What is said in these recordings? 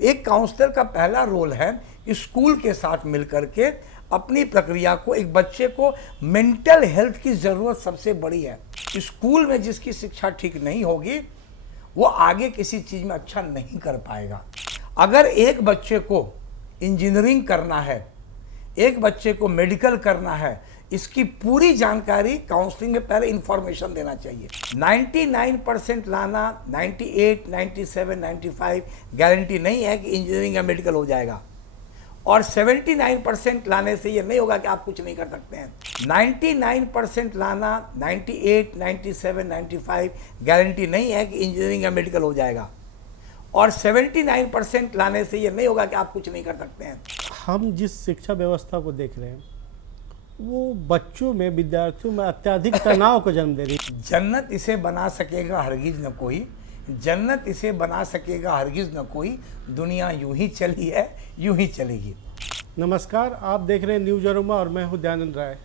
एक काउंसलर का पहला रोल है कि स्कूल के साथ मिलकर के अपनी प्रक्रिया को, एक बच्चे को मेंटल हेल्थ की ज़रूरत सबसे बड़ी है। स्कूल में जिसकी शिक्षा ठीक नहीं होगी वो आगे किसी चीज़ में अच्छा नहीं कर पाएगा। अगर एक बच्चे को इंजीनियरिंग करना है, एक बच्चे को मेडिकल करना है, इसकी पूरी जानकारी काउंसलिंग में पहले इंफॉर्मेशन देना चाहिए। 99% लाना, 98, 97, 95 गारंटी नहीं है कि इंजीनियरिंग या मेडिकल हो जाएगा, और 79% लाने से ये नहीं होगा कि आप कुछ नहीं कर सकते हैं। 99% लाना, 98, 97, 95 गारंटी नहीं है कि इंजीनियरिंग या मेडिकल हो जाएगा, और 79% लाने से ये नहीं होगा कि आप कुछ नहीं कर सकते हैं। हम जिस शिक्षा व्यवस्था को देख रहे हैं वो बच्चों में, विद्यार्थियों में अत्यधिक तनाव को जन्म दे रही है। जन्नत इसे बना सकेगा हरगिज न कोई, जन्नत इसे बना सकेगा हरगिज न कोई, दुनिया यूं ही चली है, यूं ही चलेगी। नमस्कार, आप देख रहे हैं न्यूज अरोमा और मैं हूं दयानंद राय।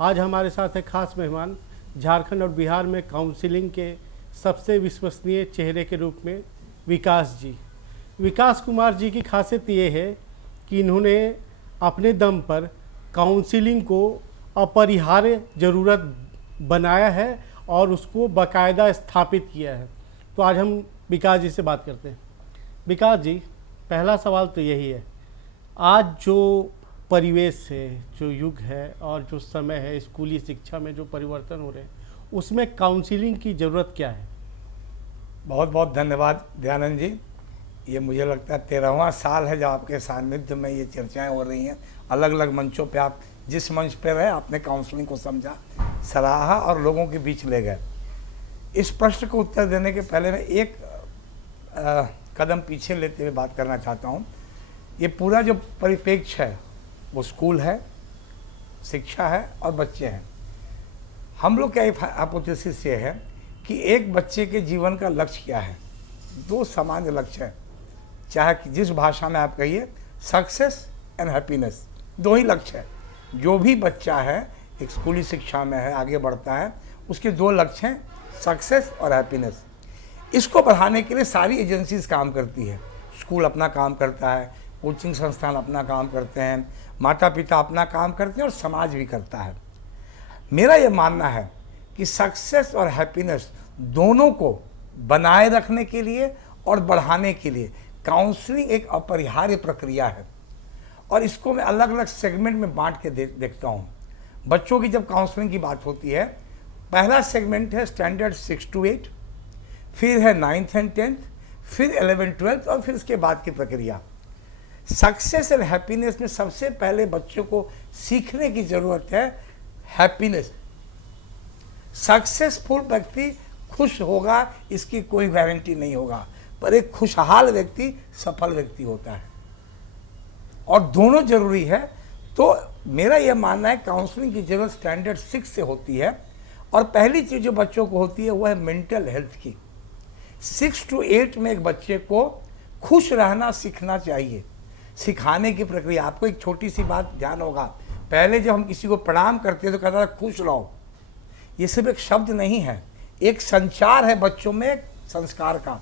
आज हमारे साथ है खास मेहमान, झारखंड और बिहार में काउंसिलिंग के सबसे विश्वसनीय चेहरे के रूप में विकास जी। विकास कुमार जी की खासियत ये है कि इन्होंने अपने दम पर काउंसिलिंग को अपरिहार्य ज़रूरत बनाया है और उसको बाकायदा स्थापित किया है। तो आज हम विकास जी से बात करते हैं। विकास जी, पहला सवाल तो यही है, आज जो परिवेश है, जो युग है और जो समय है, स्कूली शिक्षा में जो परिवर्तन हो रहे हैं, उसमें काउंसिलिंग की ज़रूरत क्या है? बहुत बहुत धन्यवाद दयानंद जी। ये मुझे लगता है 13वां साल है जब आपके सानिध्य में ये चर्चाएं हो रही हैं। अलग अलग मंचों पे आप जिस मंच पे रहे, आपने काउंसलिंग को समझा, सराहा और लोगों के बीच ले गए। इस प्रश्न को उत्तर देने के पहले मैं एक कदम पीछे लेते हुए बात करना चाहता हूँ। ये पूरा जो परिप्रेक्ष्य है वो स्कूल है, शिक्षा है और बच्चे हैं। हम लोग का एक हाइपोथेसिस ये है कि एक बच्चे के जीवन का लक्ष्य क्या है। दो सामान्य लक्ष्य है, चाहे जिस भाषा में आप कहिए, सक्सेस एंड हैप्पीनेस, दो ही लक्ष्य है। जो भी बच्चा है एक स्कूली शिक्षा में है, आगे बढ़ता है, उसके दो लक्ष्य हैं, सक्सेस और हैप्पीनेस। इसको बढ़ाने के लिए सारी एजेंसीज काम करती है। स्कूल अपना काम करता है, कोचिंग संस्थान अपना काम करते हैं, माता पिता अपना काम करते हैं और समाज भी करता है। मेरा ये मानना है कि सक्सेस और हैप्पीनेस दोनों को बनाए रखने के लिए और बढ़ाने के लिए काउंसलिंग एक अपरिहार्य प्रक्रिया है, और इसको मैं अलग अलग सेगमेंट में बांट के देखता हूँ। बच्चों की जब काउंसलिंग की बात होती है, पहला सेगमेंट है स्टैंडर्ड 6 to 8, फिर है 9th and 10th, फिर 11th 12th और फिर इसके बाद की प्रक्रिया। सक्सेस एंड हैप्पीनेस में सबसे पहले बच्चों को सीखने की ज़रूरत है हैप्पीनेस। सक्सेसफुल व्यक्ति खुश होगा, इसकी कोई गारंटी नहीं होगा, पर एक खुशहाल व्यक्ति सफल व्यक्ति होता है, और दोनों जरूरी है। तो मेरा यह मानना है काउंसलिंग की जरूरत स्टैंडर्ड 6 से होती है, और पहली चीज़ जो बच्चों को होती है वो है मेंटल हेल्थ की। 6 to 8 में एक बच्चे को खुश रहना सीखना चाहिए। सिखाने की प्रक्रिया, आपको एक छोटी सी बात ध्यान होगा, पहले जब हम किसी को प्रणाम करते तो कहता था खुश रहो। ये सिर्फ एक शब्द नहीं है, एक संचार है बच्चों में, एक संस्कार का।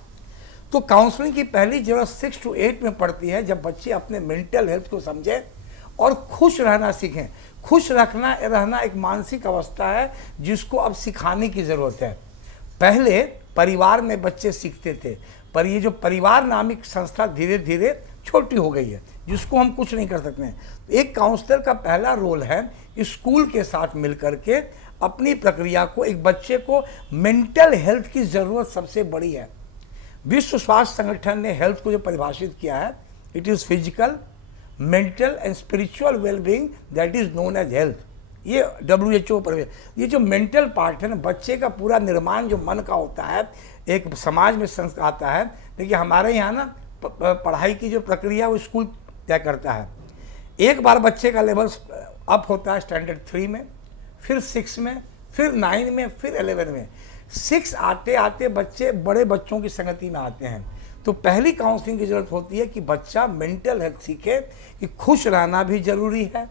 तो काउंसलिंग की पहली जरूरत 6 to 8 में पड़ती है, जब बच्चे अपने मेंटल हेल्थ को समझें और खुश रहना सीखें। खुश रहना एक मानसिक अवस्था है जिसको अब सिखाने की ज़रूरत है। पहले परिवार में बच्चे सीखते थे, पर ये जो परिवार नामिक संस्था धीरे धीरे छोटी हो गई है, जिसको हम कुछ नहीं कर सकते हैं। एक काउंसलर का पहला रोल है कि स्कूल के साथ मिलकर के अपनी प्रक्रिया को, एक बच्चे को मेंटल हेल्थ की ज़रूरत सबसे बड़ी है। विश्व स्वास्थ्य संगठन ने हेल्थ को जो परिभाषित किया है, it is physical, mental and spiritual wellbeing that is known as health. ये WHO पर, ये जो मेंटल पार्ट है ना, बच्चे का पूरा निर्माण जो मन का होता है, एक समाज में संस्कार आता है। देखिए हमारे यहाँ ना पढ़ाई की जो प्रक्रिया वो स्कूल तय करता है। एक बार बच्चे का लेवल अप होता है स्टैंडर्ड 3 में, फिर 6 में, फिर 9 में, फिर 11 में। 6 आते आते बच्चे बड़े बच्चों की संगति में आते हैं। तो पहली काउंसलिंग की ज़रूरत होती है कि बच्चा मेंटल हेल्थ सीखे कि खुश रहना भी ज़रूरी है।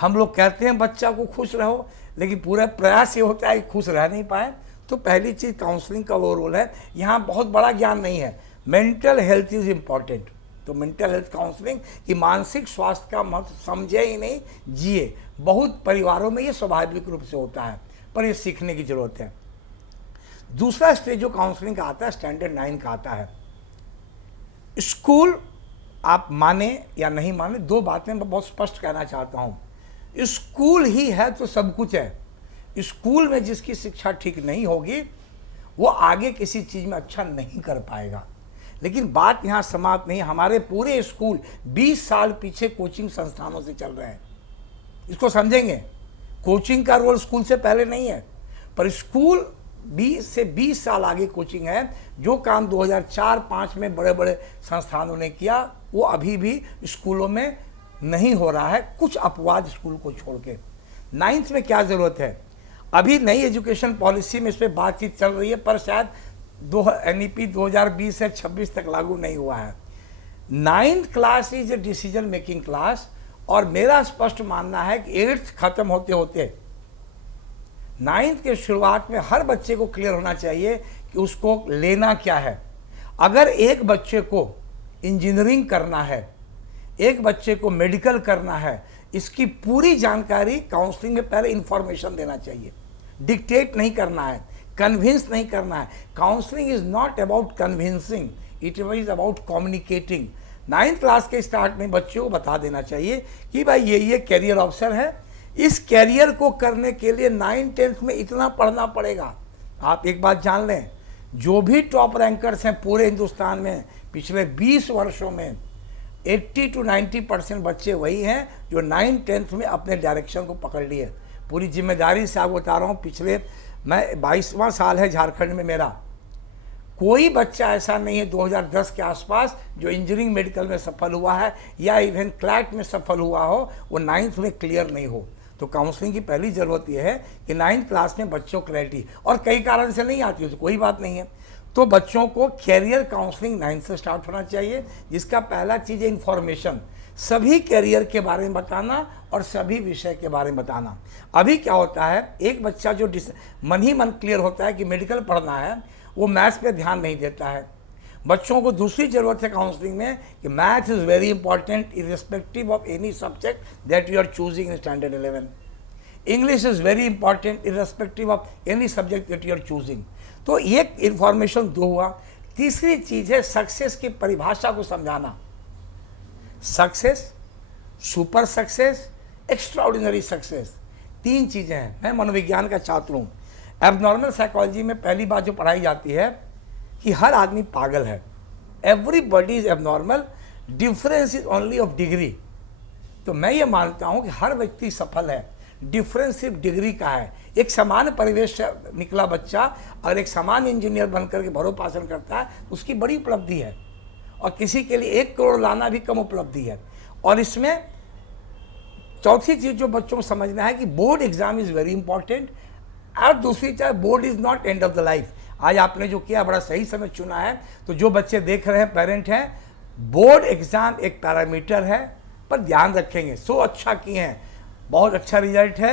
हम लोग कहते हैं बच्चा को खुश रहो, लेकिन पूरा प्रयास ये होता है कि खुश रह नहीं पाए। तो पहली चीज़ काउंसलिंग का वो रोल है। यहाँ बहुत बड़ा ज्ञान नहीं है, मेंटल हेल्थ इज़ इम्पॉर्टेंट। तो मेंटल हेल्थ काउंसलिंग कि मानसिक स्वास्थ्य का महत्व समझे ही नहीं, जिए। बहुत परिवारों में ये स्वाभाविक रूप से होता है, पर ये सीखने की जरूरत है। दूसरा स्टेज जो काउंसलिंग का आता है, स्टैंडर्ड 9 का आता है। स्कूल, आप माने या नहीं माने, दो बातें मैं बहुत स्पष्ट कहना चाहता हूँ। स्कूल ही है तो सब कुछ है। स्कूल में जिसकी शिक्षा ठीक नहीं होगी वो आगे किसी चीज़ में अच्छा नहीं कर पाएगा। लेकिन बात यहाँ समाप्त नहीं। हमारे पूरे स्कूल 20 साल पीछे कोचिंग संस्थानों से चल रहे हैं, इसको समझेंगे। कोचिंग का रोल स्कूल से पहले नहीं है, पर स्कूल 20 से 20 साल आगे कोचिंग है। जो काम 2004-05 में बड़े बड़े संस्थानों ने किया वो अभी भी स्कूलों में नहीं हो रहा है, कुछ अपवाद स्कूल को छोड़ के। 9th में क्या ज़रूरत है? अभी नई एजुकेशन पॉलिसी में इस पर बातचीत चल रही है, पर शायद NEP 2020 से 26 तक लागू नहीं हुआ है। 9th class is a decision making class, और मेरा स्पष्ट मानना है कि 8th खत्म होते होते 9th के शुरुआत में हर बच्चे को क्लियर होना चाहिए कि उसको लेना क्या है। अगर एक बच्चे को इंजीनियरिंग करना है, एक बच्चे को मेडिकल करना है, इसकी पूरी जानकारी काउंसलिंग में पहले इंफॉर्मेशन देना चाहिए। डिक्टेट नहीं करना है, कन्विंस नहीं करना है। Counselling is not about convincing, it is about communicating. 9th class के स्टार्ट में बच्चों को बता देना चाहिए कि भाई ये कैरियर ऑप्शन है, इस कैरियर को करने के लिए 9th-10th में इतना पढ़ना पड़ेगा। आप एक बात जान लें, जो भी टॉप रैंकर्स हैं पूरे हिंदुस्तान में पिछले 20 वर्षों में 80 to 90% बच्चे वही हैं जो 9th-10th में अपने डायरेक्शन को पकड़ लिए। पूरी जिम्मेदारी से आपको बता रहा हूँ, पिछले मैं 22वां साल है झारखंड में मेरा, कोई बच्चा ऐसा नहीं है 2010 के आसपास जो इंजीनियरिंग मेडिकल में सफल हुआ है या इवन क्लैट में सफल हुआ हो, वो 9th में क्लियर नहीं हो। तो काउंसलिंग की पहली ज़रूरत यह है कि 9th क्लास में बच्चों को क्लैरिटी, और कई कारण से नहीं आती हो तो कोई बात नहीं है, तो बच्चों को कैरियर काउंसलिंग 9th से स्टार्ट होना चाहिए, जिसका पहला चीज़ है इन्फॉर्मेशन, सभी कैरियर के बारे में बताना और सभी विषय के बारे में बताना। अभी क्या होता है, एक बच्चा जो मन ही मन क्लियर होता है कि मेडिकल पढ़ना है, वो मैथ्स पे ध्यान नहीं देता है। बच्चों को दूसरी ज़रूरत है काउंसलिंग में कि maths is very important irrespective of any subject that you are choosing in standard 11। English is very important irrespective of any subject that you are choosing. तो ये इन्फॉर्मेशन दो हुआ। तीसरी चीज़ है सक्सेस की परिभाषा को समझाना। Success, super success, extraordinary success, 3 चीज़ें हैं। मैं मनोविज्ञान का छात्र हूँ। एबनॉर्मल साइकोलॉजी में पहली बात जो पढ़ाई जाती है कि हर आदमी पागल है, everybody is abnormal, difference is only of degree. तो मैं ये मानता हूँ कि हर व्यक्ति सफल है, डिफरेंस सिर्फ डिग्री का है। एक समान परिवेश से निकला बच्चा और एक समान इंजीनियर बनकर के भरोपासन करता है, उसकी बड़ी उपलब्धि है, और किसी के लिए 1 करोड़ लाना भी कम उपलब्धि है। और इसमें चौथी चीज़ जो बच्चों को समझना है कि board exam is very important, और दूसरी चाहे board is not end of the life. आज आपने जो किया बड़ा सही समय चुना है। तो जो बच्चे देख रहे हैं, पेरेंट हैं, बोर्ड एग्ज़ाम एक पैरामीटर है, पर ध्यान रखेंगे। सो अच्छा किए हैं, बहुत अच्छा रिजल्ट है।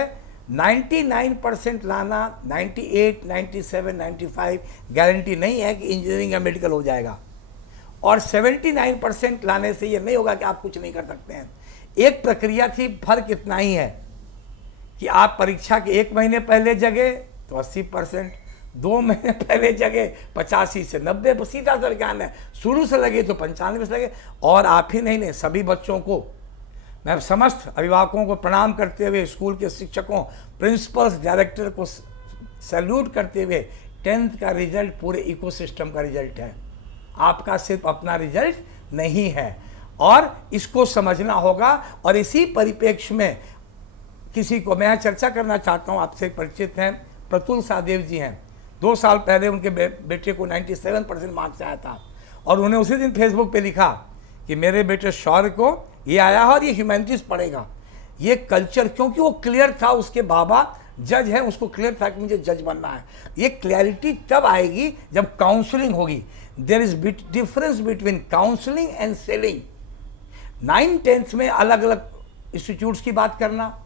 99% लाना, 98, 97, 95 गारंटी नहीं है कि इंजीनियरिंग या मेडिकल हो जाएगा, और 79% लाने से ये नहीं होगा कि आप कुछ नहीं कर सकते हैं। एक प्रक्रिया थी, फर्क इतना ही है कि आप परीक्षा के 1 महीने पहले जगे तो 80%, 2 महीने पहले जगे 85 से 90, सीधा सा ज्ञान है। शुरू से लगे तो 95 से लगे। और आप ही नहीं, सभी बच्चों को, मैं समस्त अभिभावकों को प्रणाम करते हुए, स्कूल के शिक्षकों, प्रिंसिपल्स, डायरेक्टर को सैल्यूट करते हुए, 10th का रिजल्ट पूरे इकोसिस्टम का रिजल्ट है, आपका सिर्फ अपना रिजल्ट नहीं है, और इसको समझना होगा। और इसी परिप्रेक्ष्य में किसी को मैं चर्चा करना चाहता हूँ, आपसे परिचित हैं, प्रतुल साहदेव जी हैं। 2 साल पहले उनके बेटे को 97% मार्क्स आया था, और उन्हें उसी दिन फेसबुक पे लिखा कि मेरे बेटे शौर्य को ये आया है और ये ह्यूमैनिटीज़ पढ़ेगा। ये कल्चर, क्योंकि वो क्लियर था, उसके बाबा जज हैं, उसको क्लियर था कि मुझे जज बनना है। ये क्लैरिटी तब आएगी जब काउंसलिंग होगी। There is difference between counselling and selling. 9th-10th में अलग अलग इंस्टीट्यूट्स की बात करना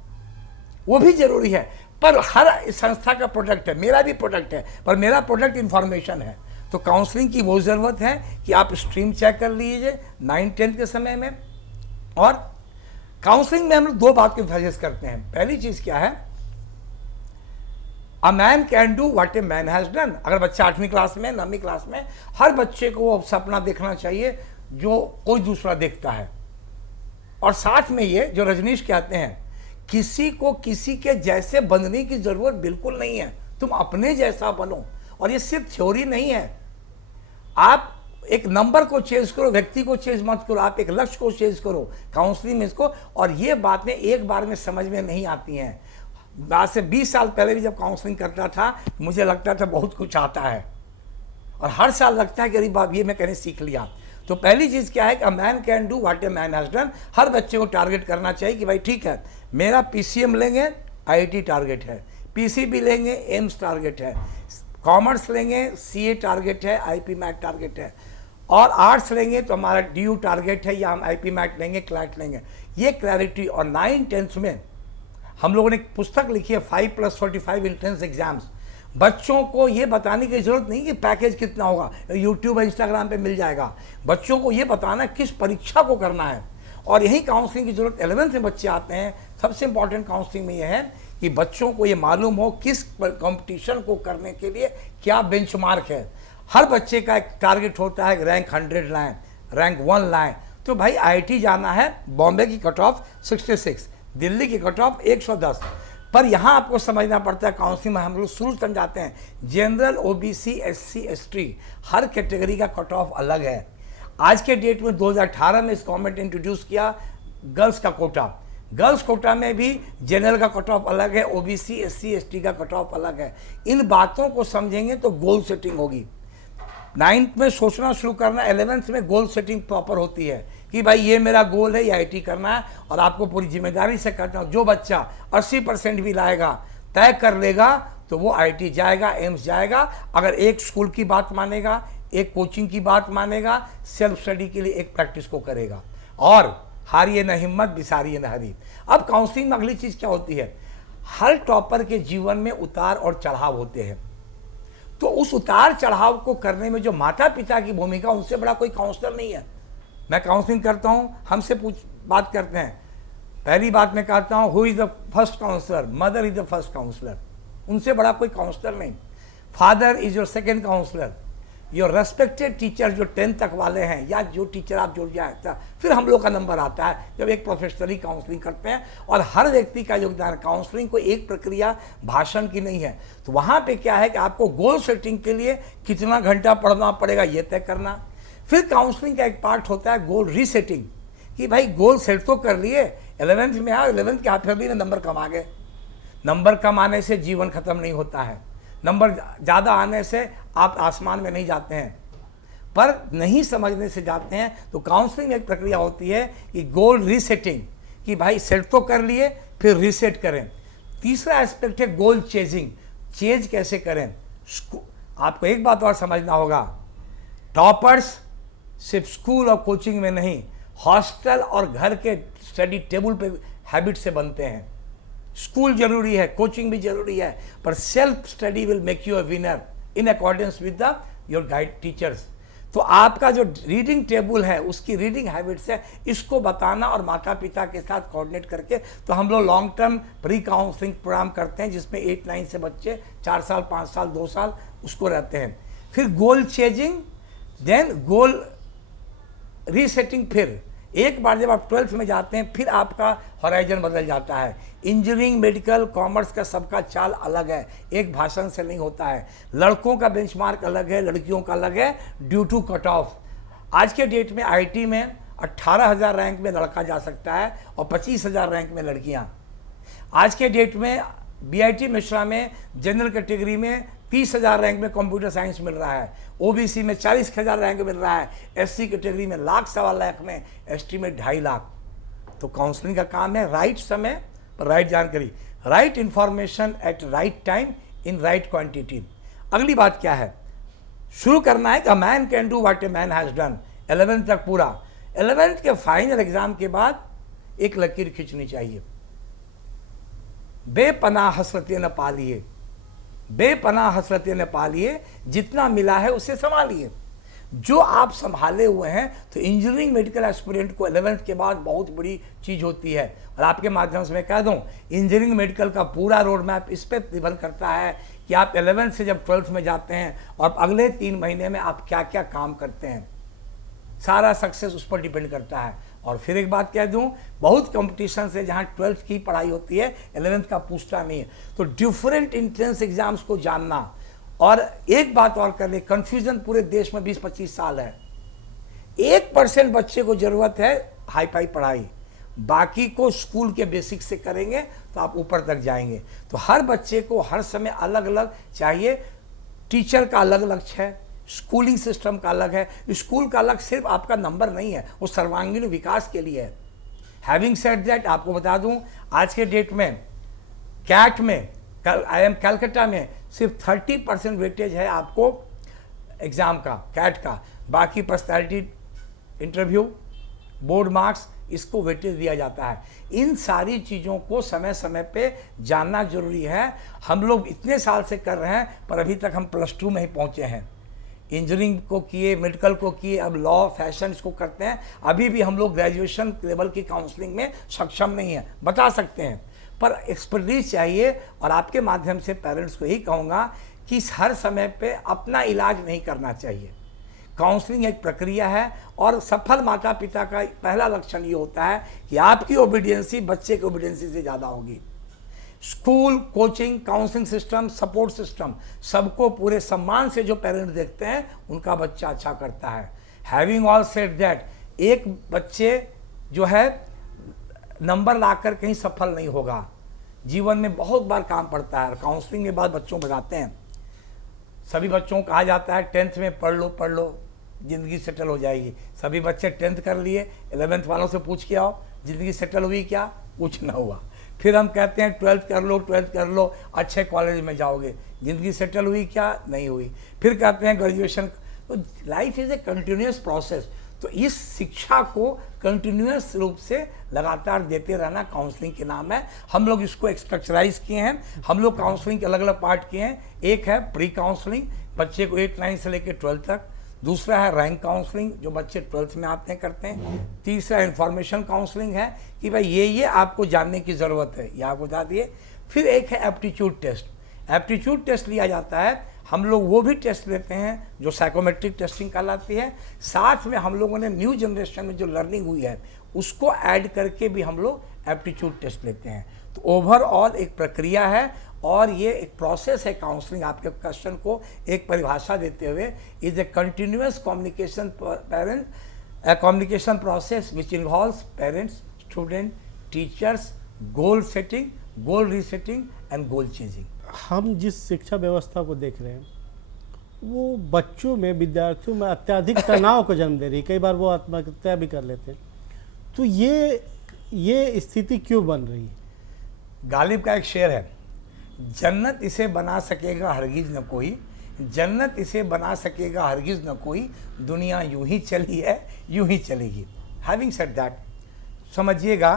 वो भी जरूरी है, पर हर संस्था का प्रोडक्ट है, मेरा भी प्रोडक्ट है, पर मेरा प्रोडक्ट इंफॉर्मेशन है। तो काउंसलिंग की वो ज़रूरत है कि आप स्ट्रीम चेक कर लीजिए 9-10 के समय में। और काउंसलिंग में हम लोग 2 बात को सजेस्ट करते हैं। पहली चीज़ क्या है, अ man can do what a man has done. अगर बच्चा 8वीं क्लास में, 9वीं क्लास में, हर बच्चे को वो सपना देखना चाहिए जो कोई दूसरा देखता है। और साथ में ये जो रजनीश कहते हैं, किसी को किसी के जैसे बनने की ज़रूरत बिल्कुल नहीं है, तुम अपने जैसा बनो। और ये सिर्फ थ्योरी नहीं है, आप एक नंबर को चेंज करो, व्यक्ति को चेंज मत करो, आप एक लक्ष्य को चेंज करो काउंसलिंग में इसको। और ये बातें एक बार में समझ में नहीं आती हैं। आज से 20 साल पहले भी जब काउंसलिंग करता था, मुझे लगता था बहुत कुछ आता है, और हर साल लगता है कि अरे बाप ये मैं कहने सीख लिया। तो पहली चीज़ क्या है कि a man can do what a man has done. हर बच्चे को टारगेट करना चाहिए कि भाई ठीक है, मेरा पीसीएम लेंगे, आईआईटी टारगेट है, पीसीबी लेंगे, एम्स टारगेट है, कॉमर्स लेंगे, सीए टारगेट है, आईपी मैट टारगेट है, और आर्ट्स लेंगे तो हमारा डीयू टारगेट है, या हम आईपी मैट लेंगे, क्लैट लेंगे। ये क्लैरिटी। और 9-10 में हम लोगों ने एक पुस्तक लिखी है 5+45 एंट्रेंस एग्जाम्स। बच्चों को ये बताने की जरूरत नहीं कि पैकेज कितना होगा, यूट्यूब और इंस्टाग्राम पे मिल जाएगा। बच्चों को ये बताना किस परीक्षा को करना है। और यही काउंसलिंग की जरूरत 11th में बच्चे आते हैं। सबसे इंपॉर्टेंट काउंसलिंग में ये है कि बच्चों को ये मालूम हो किस कंपटीशन को करने के लिए क्या बेंचमार्क है। हर बच्चे का एक टारगेट होता है, रैंक 100 लाएँ, रैंक 1 लाएँ। तो भाई आईआईटी जाना है, बॉम्बे की कट ऑफ 66, दिल्ली की कट ऑफ 110। पर यहाँ आपको समझना पड़ता है, काउंसलिंग में हम लोग शुरू समझाते हैं, जनरल, ओबीसी, एससी, एसटी, हर कैटेगरी का कट ऑफ अलग है। आज के डेट में 2018 में इस गवर्नमेंट ने इंट्रोड्यूस किया गर्ल्स का कोटा। गर्ल्स कोटा में भी जनरल का कट ऑफ अलग है, ओबीसी, एससी, एसटी का कट ऑफ अलग है। इन बातों को समझेंगे तो गोल सेटिंग होगी। 9th में सोचना शुरू करना, 11th में गोल सेटिंग प्रॉपर होती है कि भाई ये मेरा गोल है, ये आईटी करना है, और आपको पूरी जिम्मेदारी से करना है। जो बच्चा 80% भी लाएगा, तय कर लेगा, तो वो आईटी जाएगा, एम्स जाएगा। अगर एक स्कूल की बात मानेगा, एक कोचिंग की बात मानेगा, सेल्फ स्टडी के लिए एक प्रैक्टिस को करेगा। और हारिए न हिम्मत, बिसारिए न हरी। अब काउंसलिंग में अगली चीज़ क्या होती है, हर टॉपर के जीवन में उतार और चढ़ाव होते हैं। तो उस उतार चढ़ाव को करने में जो माता पिता की भूमिका, उनसे बड़ा कोई काउंसलर नहीं है। मैं काउंसलिंग करता हूँ, हमसे बात करते हैं, पहली बात मैं कहता हूँ, who is the first counsellor? Mother is the first counsellor. उनसे बड़ा कोई काउंसलर नहीं। Father is your second counsellor. Your respected teacher जो 10th तक वाले हैं, या जो टीचर आप जुड़ जाए, फिर हम लोग का नंबर आता है जब एक प्रोफेशनली काउंसलिंग करते हैं। और हर व्यक्ति का योगदान, काउंसलिंग कोई एक प्रक्रिया भाषण की नहीं है। तो वहाँ पे क्या है कि आपको गोल सेटिंग के लिए कितना घंटा पढ़ना पड़ेगा ये तय करना। फिर काउंसलिंग का एक पार्ट होता है गोल रीसेटिंग, कि भाई गोल सेट तो कर लिए, 11th में आओ, 11th के हाथ में नंबर कम आ गए। नंबर कम आने से जीवन खत्म नहीं होता है, नंबर ज़्यादा आने से आप आसमान में नहीं जाते हैं, पर नहीं समझने से जाते हैं। तो काउंसलिंग में एक प्रक्रिया होती है कि गोल रीसेटिंग, कि भाई सेट तो कर लिए, फिर रीसेट करें। तीसरा एस्पेक्ट है गोल चेजिंग, चेज कैसे करें। आपको एक बात और समझना होगा, टॉपर्स सिर्फ स्कूल और कोचिंग में नहीं, हॉस्टल और घर के स्टडी टेबल पे हैबिट से बनते हैं। स्कूल जरूरी है, कोचिंग भी जरूरी है, पर self study will make you a winner in accordance with the your guide teachers. तो आपका जो रीडिंग टेबल है, उसकी रीडिंग हैबिट्स है, इसको बताना और माता पिता के साथ कोऑर्डिनेट करके। तो हम लोग long term pre counselling programme करते हैं, जिसमें 8-9 से बच्चे 4 साल, 5 साल, 2 साल उसको रहते हैं। फिर गोल चेजिंग, देन गोल रीसेटिंग। फिर एक बार जब आप 12th में जाते हैं, फिर आपका हॉराइजन बदल जाता है। इंजीनियरिंग, मेडिकल, कॉमर्स का सबका चाल अलग है, एक भाषण से नहीं होता है। लड़कों का बेंचमार्क अलग है, लड़कियों का अलग है, ड्यू टू कट ऑफ। आज के डेट में आईटी में 18,000 रैंक में लड़का जा सकता है और 25,000 रैंक में लड़कियां। आज के डेट में बीआईटी मिश्रा में जनरल कैटेगरी में 30,000 रैंक में कंप्यूटर साइंस मिल रहा है, ओबीसी में 40,000 रैंक मिल रहा है, एससी कैटेगरी में 1,00,000-1,25,000 में, एसटी में 2.5 लाख। तो काउंसलिंग का काम है राइट समय पर राइट जानकारी, right information at right time in right quantity. अगली बात क्या है, शुरू करना है कि a man can do what a man has done. 11th तक पूरा, 11th के फाइनल एग्जाम के बाद एक लकीर खींचनी चाहिए, बेपनाह हसरतें न पालिए, बेपनाह हसरतें न पालिए, जितना मिला है उसे संभालिए। जो आप संभाले हुए हैं, तो इंजीनियरिंग मेडिकल एस्पिरेंट को 11th के बाद बहुत बड़ी चीज़ होती है। और आपके माध्यम से मैं कह दूं, इंजीनियरिंग मेडिकल का पूरा रोड मैप इस पर निर्भर करता है कि आप 11th से जब 12th में जाते हैं और अगले 3 महीने में आप क्या क्या काम करते हैं, सारा सक्सेस उस पर डिपेंड करता है। और फिर एक बात कह दूं, बहुत कंपटीशन से जहां 12th की पढ़ाई होती है, 11th का पूछता नहीं है। तो डिफरेंट एंट्रेंस एग्जाम्स को जानना। और एक बात और कर ले, कंफ्यूजन पूरे देश में 20-25 साल है। 1% बच्चे को जरूरत है हाई फाई पढ़ाई, बाकी को स्कूल के बेसिक से करेंगे तो आप ऊपर तक जाएंगे। तो हर बच्चे को हर समय अलग अलग चाहिए। टीचर का अलग लक्ष्य है, स्कूलिंग सिस्टम का अलग है। स्कूल का अलग सिर्फ आपका नंबर नहीं है, वो सर्वांगीण विकास के लिए है। हैविंग सेड दैट, आपको बता दूं, आज के डेट में कैट में, IIM कलकत्ता में सिर्फ 30% वेटेज है आपको एग्ज़ाम का, कैट का। बाकी पर्सनैलिटी इंटरव्यू, बोर्ड मार्क्स, इसको वेटेज दिया जाता है। इन सारी चीज़ों को समय समय पे जानना जरूरी है। हम लोग इतने साल से कर रहे हैं, पर अभी तक हम +2 में ही पहुँचे हैं। इंजीनियरिंग को किए, मेडिकल को किए, अब लॉ, फैशन इसको करते हैं। अभी भी हम लोग ग्रेजुएशन लेवल की काउंसलिंग में सक्षम नहीं है। बता सकते हैं, पर एक्सपर्टीज चाहिए। और आपके माध्यम से पेरेंट्स को यही कहूँगा कि हर समय पे अपना इलाज नहीं करना चाहिए। काउंसलिंग एक प्रक्रिया है, और सफल माता पिता का पहला लक्षण ये होता है कि आपकी ओबीडियंसी बच्चे की ओबीडियंसी से ज़्यादा होगी। School, coaching, counselling system, support system, सबको पूरे सम्मान से जो पेरेंट्स देखते हैं, उनका बच्चा अच्छा करता है। हैविंग ऑल सेड दैट, एक बच्चे जो है नंबर लाकर कहीं सफल नहीं होगा। जीवन में बहुत बार काम पड़ता है। काउंसलिंग के बाद बच्चों को बताते हैं, सभी बच्चों को कहा जाता है 10th में पढ़ लो, ज़िंदगी सेटल हो जाएगी। सभी बच्चे 10th कर लिए, 11th वालों से पूछ के आओ ज़िंदगी सेटल हुई क्या? कुछ ना हुआ। फिर हम कहते हैं 12th कर लो, अच्छे कॉलेज में जाओगे, ज़िंदगी सेटल हुई क्या? नहीं हुई। फिर कहते हैं ग्रेजुएशन। तो life is a continuous process. तो इस शिक्षा को कंटिन्यूस रूप से लगातार देते रहना काउंसलिंग के नाम है। हम लोग इसको स्ट्रक्चराइज किए हैं। हम लोग काउंसलिंग के अलग अलग पार्ट किए हैं। एक है प्री काउंसलिंग, बच्चे को 8-9 से लेकर 12 तक। दूसरा है रैंक काउंसलिंग, जो बच्चे 12th में आते हैं करते हैं। तीसरा इंफॉर्मेशन काउंसलिंग है कि भाई ये आपको जानने की ज़रूरत है, ये आपको बता दिए। फिर एक है एप्टीट्यूड टेस्ट। एप्टीट्यूड टेस्ट लिया जाता है। हम लोग वो भी टेस्ट लेते हैं जो साइकोमेट्रिक टेस्टिंग कहलाती है। साथ में हम लोगों ने न्यू जनरेशन में जो लर्निंग हुई है, उसको ऐड करके भी हम लोग एप्टीट्यूड टेस्ट लेते हैं। तो ओवरऑल एक प्रक्रिया है, और ये एक प्रोसेस है काउंसलिंग। आपके क्वेश्चन को एक परिभाषा देते हुए, is a continuous communication process which involves parents, student, teachers, goal setting, goal resetting and goal changing. हम जिस शिक्षा व्यवस्था को देख रहे हैं, वो बच्चों में, विद्यार्थियों में अत्यधिक तनाव को जन्म दे रही है। कई बार वो आत्महत्या भी कर लेते हैं। तो ये स्थिति क्यों बन रही है? गालिब का एक शेर है, जन्नत इसे बना सकेगा हरगिज न कोई, जन्नत इसे बना सकेगा हरगिज न कोई, दुनिया यूं ही चली है, यूं ही चलेगी। हैविंग सेड दैट, समझिएगा,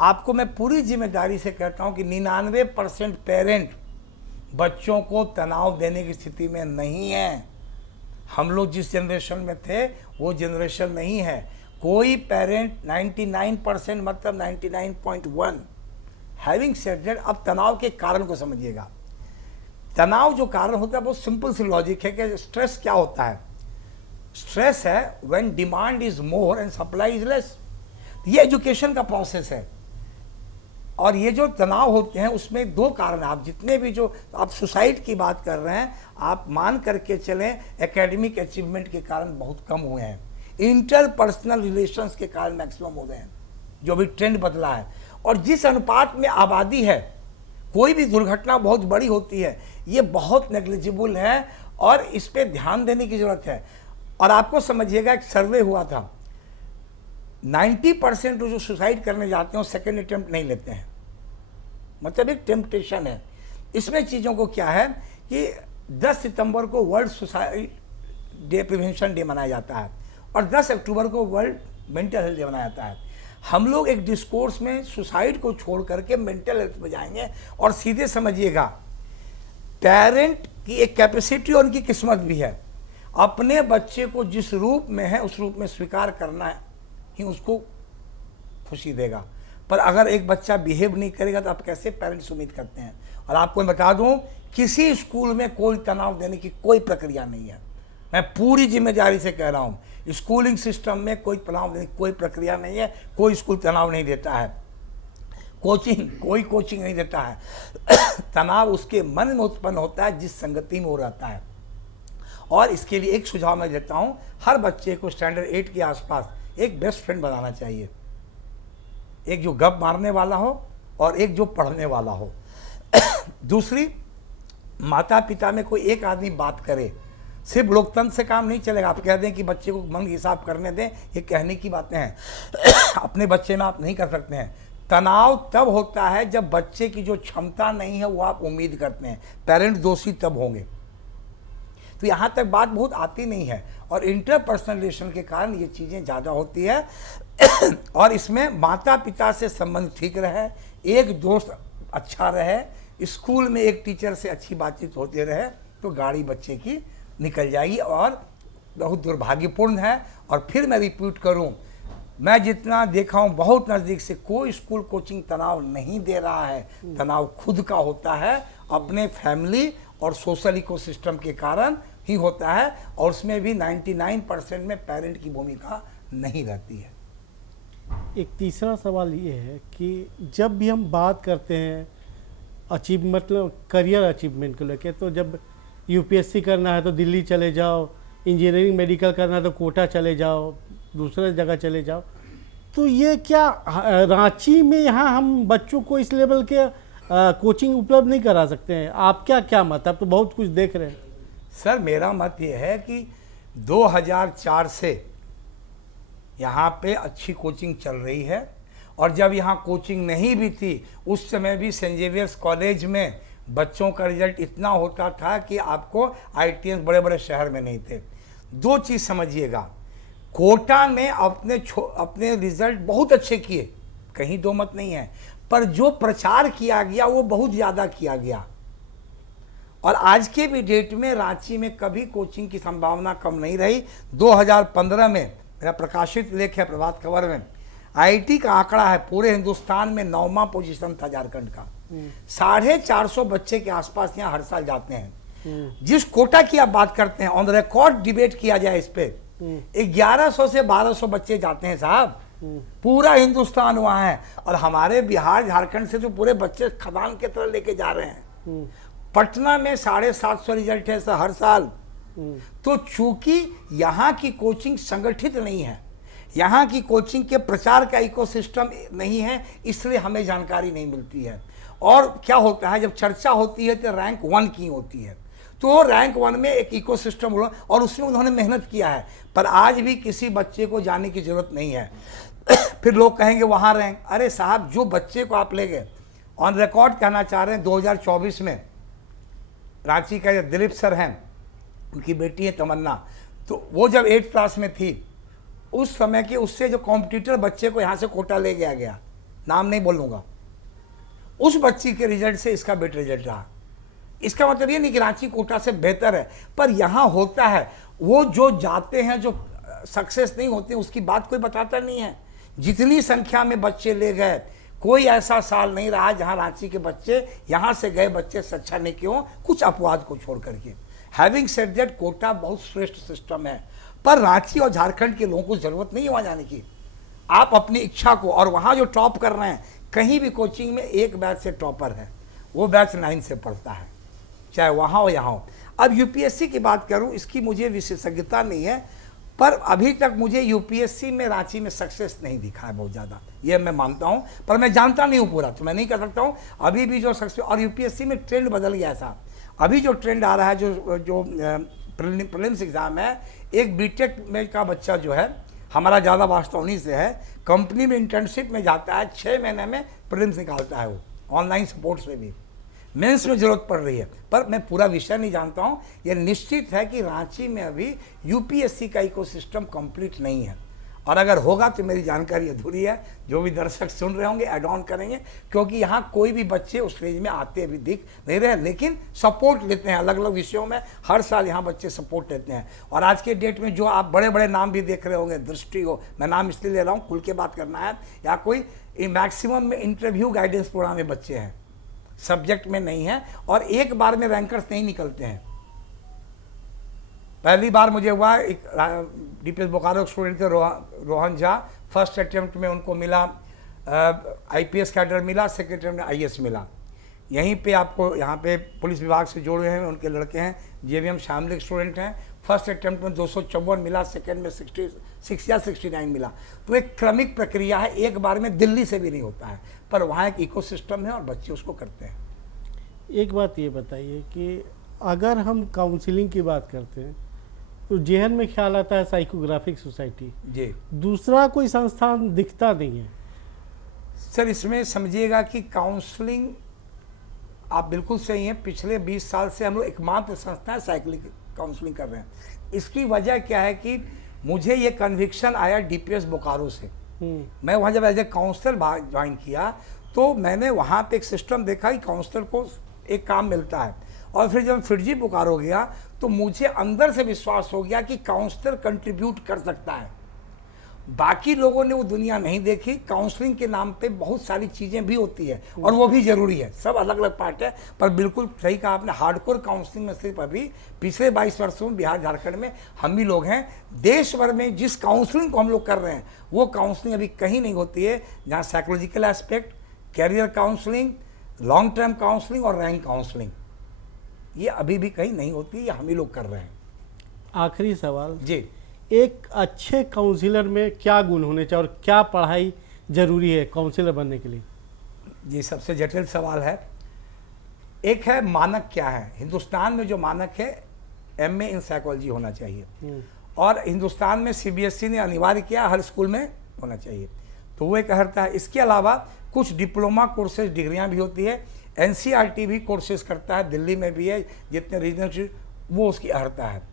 आपको मैं पूरी जिम्मेदारी से कहता हूं कि 99% पेरेंट बच्चों को तनाव देने की स्थिति में नहीं है। हम लोग जिस जनरेशन में थे वो जनरेशन नहीं है। कोई पेरेंट 99% मतलब 99.1। हैविंग सेड दैट, अब तनाव के कारण को समझिएगा। तनाव जो कारण होता है बहुत सिंपल सी लॉजिक है कि स्ट्रेस क्या होता है। स्ट्रेस है when demand is more and supply is less. ये एजुकेशन का प्रोसेस है। और ये जो तनाव होते हैं उसमें 2 कारण हैं। आप जितने भी जो आप सुसाइड की बात कर रहे हैं, आप मान करके चलें एकेडमिक अचीवमेंट के कारण बहुत कम हुए हैं, इंटरपर्सनल रिलेशंस के कारण मैक्सिमम हो गए हैं, जो भी ट्रेंड बदला है। और जिस अनुपात में आबादी है, कोई भी दुर्घटना बहुत बड़ी होती है, ये बहुत नेग्लिजिबल है और इस पर ध्यान देने की जरूरत है। और आपको समझिएगा, एक सर्वे हुआ था, 90% जो सुसाइड करने जाते हैं वो सेकेंड अटेम्प्ट नहीं लेते हैं। मतलब एक टेम्पटेशन है। इसमें चीज़ों को क्या है कि 10 सितंबर को world suicide day, prevention day मनाया जाता है, और 10 अक्टूबर को वर्ल्ड मेंटल हेल्थ डे मनाया जाता है। हम लोग एक डिस्कोर्स में सुसाइड को छोड़ करके मेंटल हेल्थ में जाएंगे। और सीधे समझिएगा, पेरेंट की एक कैपेसिटी और उनकी किस्मत भी है। अपने बच्चे को जिस रूप में है उस रूप में स्वीकार करना ही उसको खुशी देगा। पर अगर एक बच्चा बिहेव नहीं करेगा तो आप कैसे पेरेंट्स उम्मीद करते हैं। और आपको मैं बता दूं, किसी स्कूल में कोई तनाव देने की कोई प्रक्रिया नहीं है। मैं पूरी जिम्मेदारी से कह रहा हूं, स्कूलिंग सिस्टम में कोई तनाव देने की कोई प्रक्रिया नहीं है। कोई स्कूल तनाव नहीं देता है, कोई कोचिंग नहीं देता है। तनाव उसके मन में उत्पन्न होता है जिस संगति में वो रहता है। और इसके लिए एक सुझाव मैं देता हूं, हर बच्चे को स्टैंडर्ड 8 के आसपास एक बेस्ट फ्रेंड बनाना चाहिए। एक जो गप मारने वाला हो और एक जो पढ़ने वाला हो। दूसरी, माता पिता में कोई एक आदमी बात करे। सिर्फ लोकतंत्र से काम नहीं चलेगा। आप कह दें कि बच्चे को मन हिसाब करने दें, ये कहने की बातें हैं। अपने बच्चे में आप नहीं कर सकते हैं। तनाव तब होता है जब बच्चे की जो क्षमता नहीं है वो आप उम्मीद करते हैं। पेरेंट दोषी तब होंगे। तो यहाँ तक बात बहुत आती नहीं है और इंटरपर्सनल रिलेशन के कारण ये चीज़ें ज़्यादा होती है। और इसमें माता पिता से संबंध ठीक रहे, एक दोस्त अच्छा रहे, स्कूल में एक टीचर से अच्छी बातचीत होती रहे तो गाड़ी बच्चे की निकल जाएगी। और बहुत दुर्भाग्यपूर्ण है, और फिर मैं रिपीट करूं, मैं जितना देखा हूं बहुत नज़दीक से, कोई स्कूल कोचिंग तनाव नहीं दे रहा है। तनाव खुद का होता है, अपने फैमिली और सोशल इकोसिस्टम के कारण ही होता है। और उसमें भी 99% में पेरेंट की भूमिका नहीं रहती है। एक तीसरा सवाल ये है कि जब भी हम बात करते हैं मतलब करियर अचीवमेंट को लेके, तो जब यूपीएससी करना है तो दिल्ली चले जाओ, इंजीनियरिंग मेडिकल करना है तो कोटा चले जाओ, दूसरे जगह चले जाओ, तो ये क्या रांची में यहाँ हम बच्चों को इस लेवल के कोचिंग उपलब्ध नहीं करा सकते हैं? आप क्या मत, आप तो बहुत कुछ देख रहे हैं। सर, मेरा मत ये है कि 2004 से यहाँ पे अच्छी कोचिंग चल रही है। और जब यहाँ कोचिंग नहीं भी थी उस समय भी सेंट जेवियर्स कॉलेज में बच्चों का रिजल्ट इतना होता था कि आपको आईटीएस बड़े बड़े शहर में नहीं थे। दो चीज़ समझिएगा, कोटा ने अपने रिजल्ट बहुत अच्छे किए, कहीं दो मत नहीं है, पर जो प्रचार किया गया वो बहुत ज़्यादा किया गया। और आज के भी डेट में रांची में कभी कोचिंग की संभावना कम नहीं रही। 2015 में मेरा प्रकाशित लेख है प्रभात खबर में, आईआईटी का आंकड़ा है पूरे हिंदुस्तान में 9वां पोजीशन था झारखंड का। 450 बच्चे के आसपास यहाँ हर साल जाते हैं। जिस कोटा की आप बात करते हैं, ऑन रिकॉर्ड डिबेट किया जाए इस पे, 1100 से 1200 बच्चे जाते हैं साहब। पूरा हिंदुस्तान वहाँ है। और हमारे बिहार झारखंड से तो पूरे बच्चे खदान के तरह लेके जा रहे हैं। पटना में 750 रिजल्ट है हर साल। तो चूंकि यहाँ की कोचिंग संगठित नहीं है, यहाँ की कोचिंग के प्रचार का इकोसिस्टम नहीं है, इसलिए हमें जानकारी नहीं मिलती है। और क्या होता है, जब चर्चा होती है तो रैंक 1 की होती है, तो रैंक 1 में एक इकोसिस्टम हुआ और उसमें उन्होंने मेहनत किया है। पर आज भी किसी बच्चे को जाने की जरूरत नहीं है। फिर लोग कहेंगे वहाँ रैंक, अरे साहब, जो बच्चे को आप ले गए, ऑन रिकॉर्ड कहना चाह रहे हैं, 2024 में रांची का दिलीप सर हैं, उनकी बेटी है तमन्ना, तो वो जब 8th क्लास में थी उस समय के उससे जो कॉम्पिटिटर बच्चे को यहाँ से कोटा ले गया, नाम नहीं बोलूँगा, उस बच्ची के रिजल्ट से इसका बेटर रिजल्ट रहा। इसका मतलब ये नहीं कि रांची कोटा से बेहतर है, पर यहाँ होता है वो जो जाते हैं, जो सक्सेस नहीं होते उसकी बात कोई बताता नहीं है। जितनी संख्या में बच्चे ले गए, कोई ऐसा साल नहीं रहा जहाँ रांची के बच्चे यहाँ से गए बच्चे से अच्छा नहीं क्यों, कुछ अपवाद को छोड़ करके। हैविंग सेड दैट, कोटा बहुत श्रेष्ठ सिस्टम है, पर रांची और झारखंड के लोगों को जरूरत नहीं है वहाँ जाने की। आप अपनी इच्छा को, और वहाँ जो टॉप कर रहे हैं, कहीं भी कोचिंग में एक बैच से टॉपर है, वो बैच 9 से पढ़ता है, चाहे वहाँ हो यहाँ हो। अब यूपीएससी की बात करूँ, इसकी मुझे विशेषज्ञता नहीं है, पर अभी तक मुझे यूपीएससी में रांची में सक्सेस नहीं दिखा है बहुत ज़्यादा, ये मैं मानता हूँ, पर मैं जानता नहीं हूँ पूरा, तो मैं नहीं कर सकता हूँ। अभी भी जो सक्सेस, और यूपीएससी में ट्रेंड बदल गया था। अभी जो ट्रेंड आ रहा है, जो प्रीलिम्स एग्ज़ाम है, एक बीटेक में का बच्चा जो है, हमारा ज़्यादा वास्ता उन्हीं से है, कंपनी में इंटर्नशिप में जाता है, 6 महीने में प्रीलिम्स निकालता है वो, ऑनलाइन सपोर्ट से भी। मेंस में ज़रूरत पड़ रही है, पर मैं पूरा विषय नहीं जानता हूँ। यह निश्चित है कि रांची में अभी यूपीएससी का इकोसिस्टम कंप्लीट नहीं है, और अगर होगा तो मेरी जानकारी अधूरी है, जो भी दर्शक सुन रहे होंगे ऐड ऑन करेंगे, क्योंकि यहाँ कोई भी बच्चे उस रेंज में आते अभी दिख नहीं रहे, लेकिन सपोर्ट लेते हैं अलग अलग विषयों में। हर साल यहाँ बच्चे सपोर्ट लेते हैं। और आज के डेट में जो आप बड़े बड़े नाम भी देख रहे होंगे, दृष्टि हो, मैं नाम इसलिए ले रहा हूँ, खुल के बात करना है, या कोई मैक्सिमम में इंटरव्यू गाइडेंस प्रोग्राम में बच्चे हैं, सब्जेक्ट में नहीं है, और एक बार में रैंकर्स नहीं निकलते हैं। पहली बार मुझे हुआ, एक डीपीएस बोकारो स्टूडेंट थे रोहन झा, फर्स्ट अटेम्प्ट में उनको मिला आईपीएस कैडर मिला, सेकेंड अटेम्प्ट में आईएएस मिला। यहीं पे आपको यहाँ पे पुलिस विभाग से जोड़े हैं उनके लड़के हैं, जेवीएम शामली स्टूडेंट हैं, फर्स्ट अटेम्प्ट में 254 मिला, सेकेंड में 66 या 69 मिला। तो एक क्रमिक प्रक्रिया है, एक बार में दिल्ली से भी नहीं होता है, पर वहाँ एक इकोसिस्टम है और बच्चे उसको करते हैं। एक बात ये बताइए कि अगर हम काउंसलिंग की बात करते हैं तो जेहन में ख्याल आता है साइकोग्राफिक सोसाइटी जी, दूसरा कोई संस्थान दिखता नहीं है। सर इसमें समझिएगा कि काउंसलिंग, आप बिल्कुल सही हैं, पिछले 20 साल से हम लोग एकमात्र संस्था है साइकिलिंग काउंसलिंग कर रहे हैं। इसकी वजह क्या है कि मुझे ये कन्विक्शन आया डीपीएस बोकारो से। मैं वहाँ जब एज ए काउंसलर ज्वाइन किया तो मैंने वहाँ पे एक सिस्टम देखा कि काउंसलर को एक काम मिलता है, और फिर जब फिरजी बोकारो गया तो मुझे अंदर से विश्वास हो गया कि काउंसलर कंट्रीब्यूट कर सकता है। बाकी लोगों ने वो दुनिया नहीं देखी। काउंसलिंग के नाम पे बहुत सारी चीज़ें भी होती है और वो भी ज़रूरी है, सब अलग अलग पार्ट है, पर बिल्कुल सही कहा आपने, हार्डकोर काउंसलिंग में सिर्फ अभी पिछले 22 वर्षों में बिहार झारखंड में हम ही लोग हैं। देश भर में जिस काउंसलिंग को हम लोग कर रहे हैं वो काउंसलिंग अभी कहीं नहीं होती है, जहाँ psychological aspect, career counselling, long term counselling और रैंक काउंसलिंग, ये अभी भी कहीं नहीं होती, ये हम ही लोग कर रहे हैं। आखिरी सवाल जी, एक अच्छे काउंसलर में क्या गुण होने चाहिए और क्या पढ़ाई जरूरी है काउंसलर बनने के लिए? ये सबसे जटिल सवाल है। एक है मानक क्या है, हिंदुस्तान में जो मानक है एमए इन साइकोलॉजी होना चाहिए, और हिंदुस्तान में सीबीएसई ने अनिवार्य किया हर स्कूल में होना चाहिए, तो वो एक अर्हता है। इसके अलावा कुछ डिप्लोमा कोर्सेज, डिग्रियां भी होती है, एनसीईआरटी भी कोर्सेज करता है, दिल्ली में भी है, जितने रीजनल, वो उसकी अर्हता है।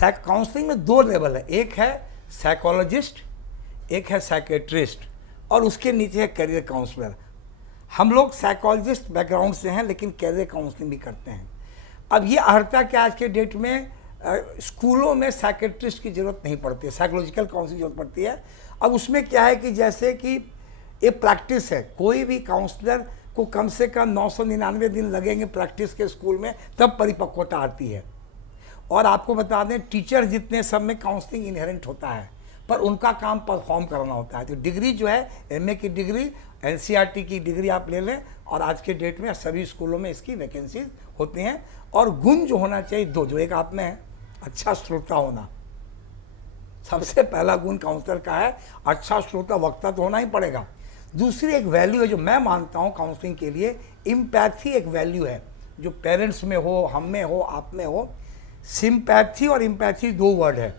काउंसलिंग में 2 लेवल है, एक है साइकोलॉजिस्ट, एक है साइकेट्रिस्ट, और उसके नीचे है करियर काउंसलर। हम लोग साइकोलॉजिस्ट बैकग्राउंड से हैं, लेकिन कैरियर काउंसलिंग भी करते हैं। अब ये अर्हता क्या, आज के डेट में स्कूलों में साइकेट्रिस्ट की जरूरत नहीं पड़ती है, साइकोलॉजिकल काउंसलिंग की जरूरत पड़ती है। अब उसमें क्या है कि जैसे कि ये प्रैक्टिस है, कोई भी काउंसलर को कम से कम 999 दिन लगेंगे प्रैक्टिस के स्कूल में, तब परिपक्वता आती है। और आपको बता दें, टीचर जितने सब में काउंसलिंग इनहेरेंट होता है, पर उनका काम परफॉर्म करना होता है। तो डिग्री जो है, एमए की डिग्री, एनसीईआरटी की डिग्री आप ले लें, और आज के डेट में सभी स्कूलों में इसकी वैकेंसीज होती हैं। और गुण जो होना चाहिए 2, जो एक आप में है, अच्छा श्रोता होना, सबसे पहला गुण काउंसलर का है, अच्छा श्रोता, वक्ता तो होना ही पड़ेगा। दूसरी एक वैल्यू है जो मैं मानता हूँ काउंसलिंग के लिए, इम्पैथी एक वैल्यू है, जो पेरेंट्स में हो, हम में हो, आप में हो। सिंपैथी और इम्पैथी 2 वर्ड है।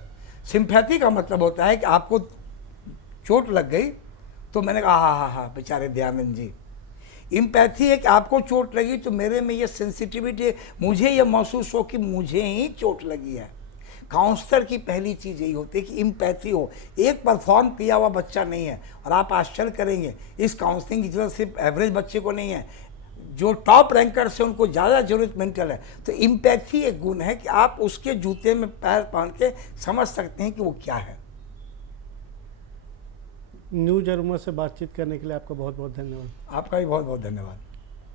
सिंपैथी का मतलब होता है कि आपको चोट लग गई तो मैंने कहा हाँ बेचारे दयानंद जी। इम्पैथी है कि आपको चोट लगी तो मेरे में ये सेंसिटिविटी, मुझे ये महसूस हो कि मुझे ही चोट लगी है। काउंसलर की पहली चीज़ यही होती है कि इम्पैथी हो। एक परफॉर्म किया हुआ बच्चा नहीं है, और आप आश्चर्य करेंगे, इस काउंसलिंग की जरूरत सिर्फ एवरेज बच्चे को नहीं है, जो टॉप रैंकर से उनको ज़्यादा जरूरत मेंटल है। तो इम्पैथी एक गुण है कि आप उसके जूते में पैर पहन के समझ सकते हैं कि वो क्या है। न्यूज अरुमा से बातचीत करने के लिए आपका बहुत बहुत धन्यवाद। आपका भी बहुत बहुत धन्यवाद।